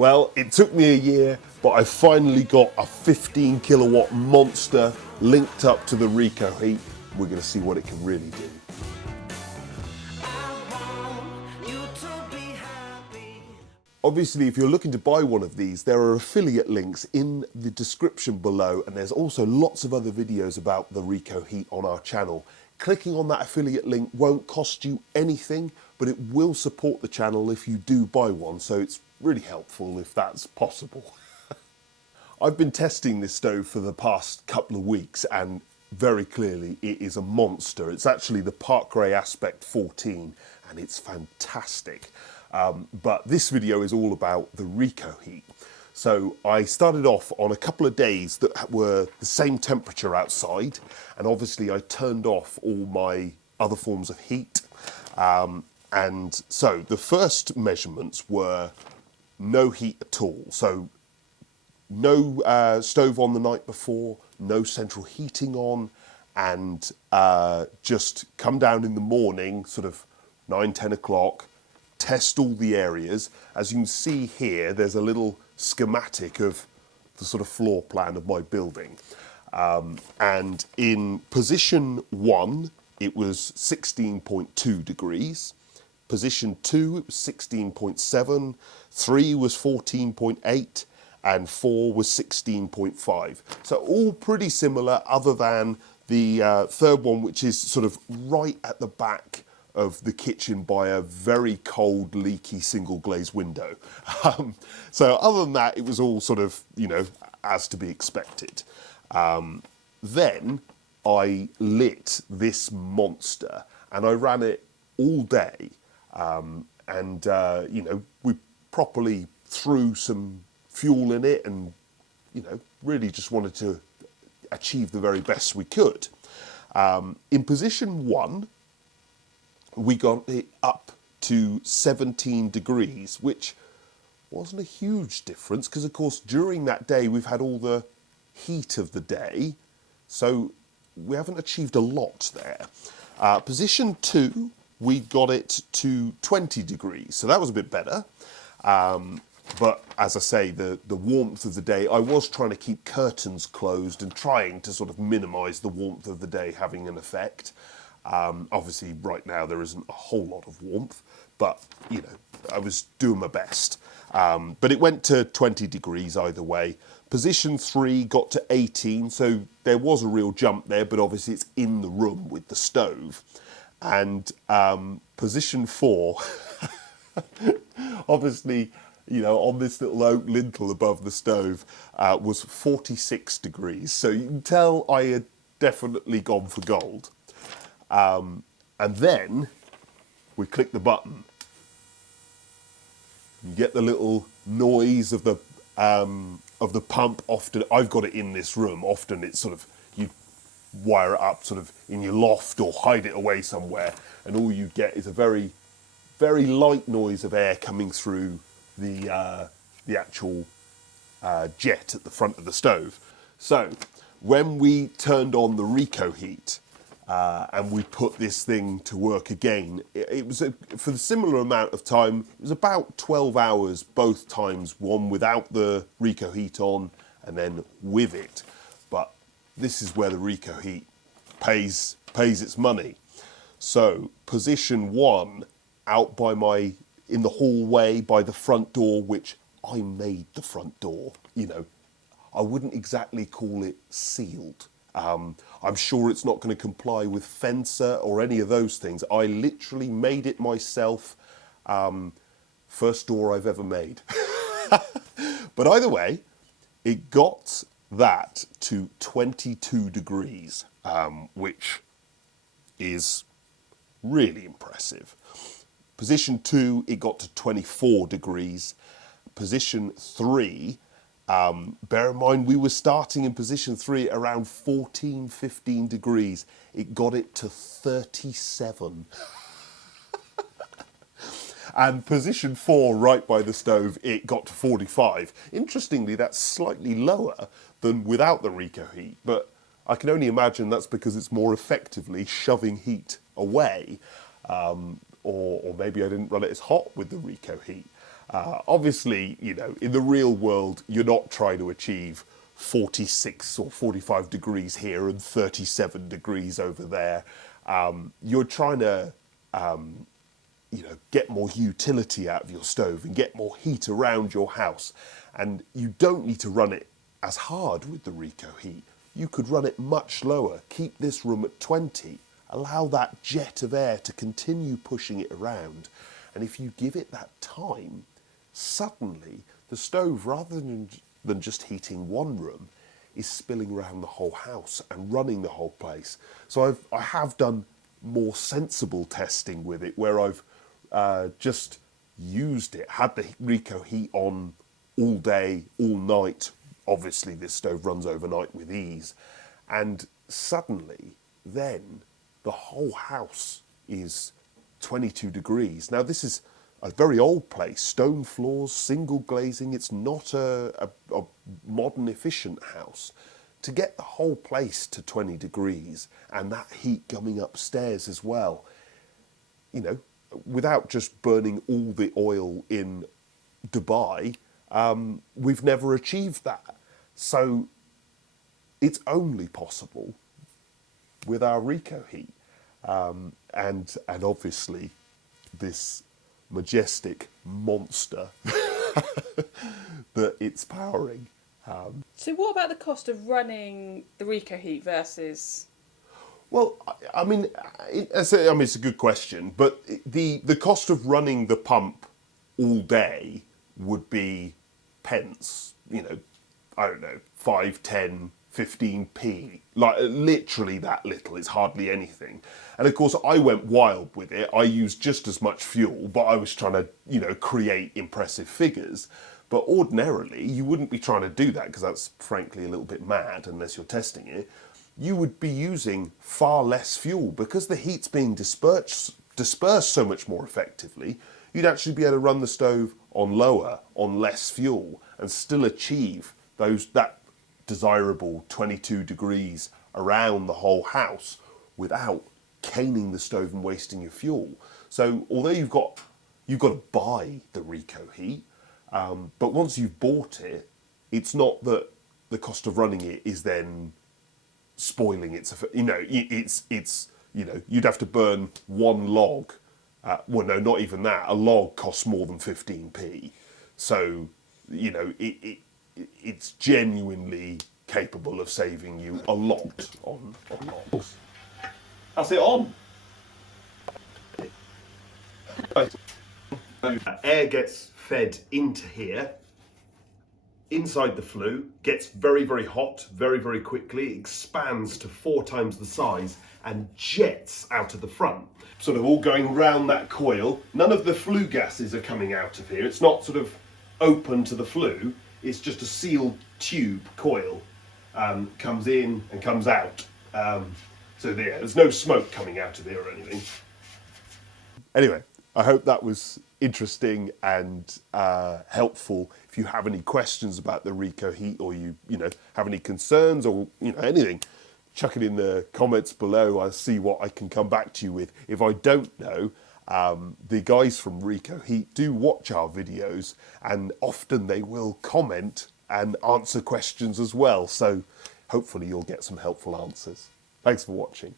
Well, it took me a year, but I finally got a 15 kilowatt monster linked up to the RecoHeat. We're going to see what it can really do. Obviously, if you're looking to buy one of these, there are affiliate links in the description below, and there's also lots of other videos about the RecoHeat on our channel. Clicking on that affiliate link won't cost you anything, but it will support the channel if you do buy one, so it's really helpful if that's possible. I've been testing this stove for the past couple of weeks, and very clearly it is a monster. It's actually the Park Grey Aspect 14, and it's fantastic. But this video is all about the RecoHeat. So I started off on a couple of days that were the same temperature outside, and obviously I turned off all my other forms of heat. And so the first measurements were no heat at all. So no stove on the night before, no central heating on, and just come down in the morning, sort of 9, 10 o'clock, test all the areas. As you can see here, there's a little schematic of the sort of floor plan of my building. And in position 1, it was 16.2 degrees. Position 2, it was 16.7. 3 was 14.8. And 4 was 16.5. So all pretty similar, other than the third one, which is sort of right at the back of the kitchen by a very cold, leaky single glazed window. So other than that, it was all sort of, you know, as to be expected. Then I lit this monster and I ran it all day. You know, we properly threw some fuel in it and, you know, really just wanted to achieve the very best we could. In position 1, we got it up to 17 degrees, which wasn't a huge difference because, of course, during that day we've had all the heat of the day, so we haven't achieved a lot there. Position 2, we got it to 20 degrees, so that was a bit better. But as I say, the warmth of the day, I was trying to keep curtains closed and trying to sort of minimise the warmth of the day having an effect. Obviously, right now there isn't a whole lot of warmth, but, you know, I was doing my best. But it went to 20 degrees either way. Position 3 got to 18, so there was a real jump there, but obviously it's in the room with the stove. And position 4, obviously, you know, on this little oak lintel above the stove, was 46 degrees. So you can tell I had definitely gone for gold. And then we click the button. You get the little noise of the pump. Often, I've got it in this room. Often it's sort of, you wire it up sort of in your loft or hide it away somewhere, and all you get is a very, very light noise of air coming through the actual jet at the front of the stove. So when we turned on the RecoHeat and we put this thing to work again, it was for the similar amount of time. It was about 12 hours both times, one without the RecoHeat on and then with it. But this is where the RecoHeat pays its money. So position 1, out by in the hallway by the front door, which I made the front door. You know, I wouldn't exactly call it sealed. I'm sure it's not going to comply with fencer or any of those things. I literally made it myself. First door I've ever made. But either way, it got that to 22 degrees, which is really impressive. Position 2, it got to 24 degrees. Position 3, bear in mind we were starting in position 3 at around 14, 15 degrees. It got it to 37. And position 4, right by the stove, it got to 45. Interestingly, that's slightly lower than without the RecoHeat, but I can only imagine that's because it's more effectively shoving heat away. Or maybe I didn't run it as hot with the RecoHeat. Obviously, in the real world, you're not trying to achieve 46 or 45 degrees here and 37 degrees over there. You're trying to, get more utility out of your stove and get more heat around your house. And you don't need to run it as hard with the RecoHeat. You could run it much lower. Keep this room at 20. Allow that jet of air to continue pushing it around. And if you give it that time, suddenly the stove, rather than just heating one room, is spilling around the whole house and running the whole place. So I have done more sensible testing with it, where I've just used it, had the RecoHeat on all day, all night. Obviously this stove runs overnight with ease. And suddenly then the whole house is 22 degrees. Now this is a very old place, stone floors, single glazing. It's not a modern efficient house. To get the whole place to 20 degrees and that heat coming upstairs as well, without just burning all the oil in Dubai, we've never achieved that. So it's only possible with our RecoHeat. And obviously this majestic monster that it's powering. So what about the cost of running the RecoHeat versus... Well, I mean, it's a good question, but the cost of running the pump all day would be pence, I don't know, 5, 10, 15p, like literally that little. It's hardly anything. And of course I went wild with it. I used just as much fuel, but I was trying to create impressive figures. But ordinarily you wouldn't be trying to do that, because that's frankly a little bit mad unless you're testing it. You would be using far less fuel because the heat's being dispersed so much more effectively. You'd actually be able to run the stove on less fuel and still achieve that desirable 22 degrees around the whole house without caning the stove and wasting your fuel. So although you've got to buy the RecoHeat, but once you've bought it, it's not that the cost of running it is then spoiling its effect. You'd have to burn one log. Well, no, not even that. A log costs more than 15p. So, it's genuinely capable of saving you a lot on logs. That's it on. Air gets fed into here, inside the flue, gets very, very hot very, very quickly, expands to 4 times the size and jets out of the front. Sort of all going round that coil. None of the flue gases are coming out of here. It's not sort of open to the flue. It's just a sealed tube coil. Comes in and comes out. So there's no smoke coming out of here or anything. Anyway, I hope that was interesting and helpful. If you have any questions about the RecoHeat, or you have any concerns, or anything, chuck it in the comments below. I'll see what I can come back to you with. If I don't know, the guys from RecoHeat do watch our videos, and often they will comment and answer questions as well. So hopefully you'll get some helpful answers. Thanks for watching.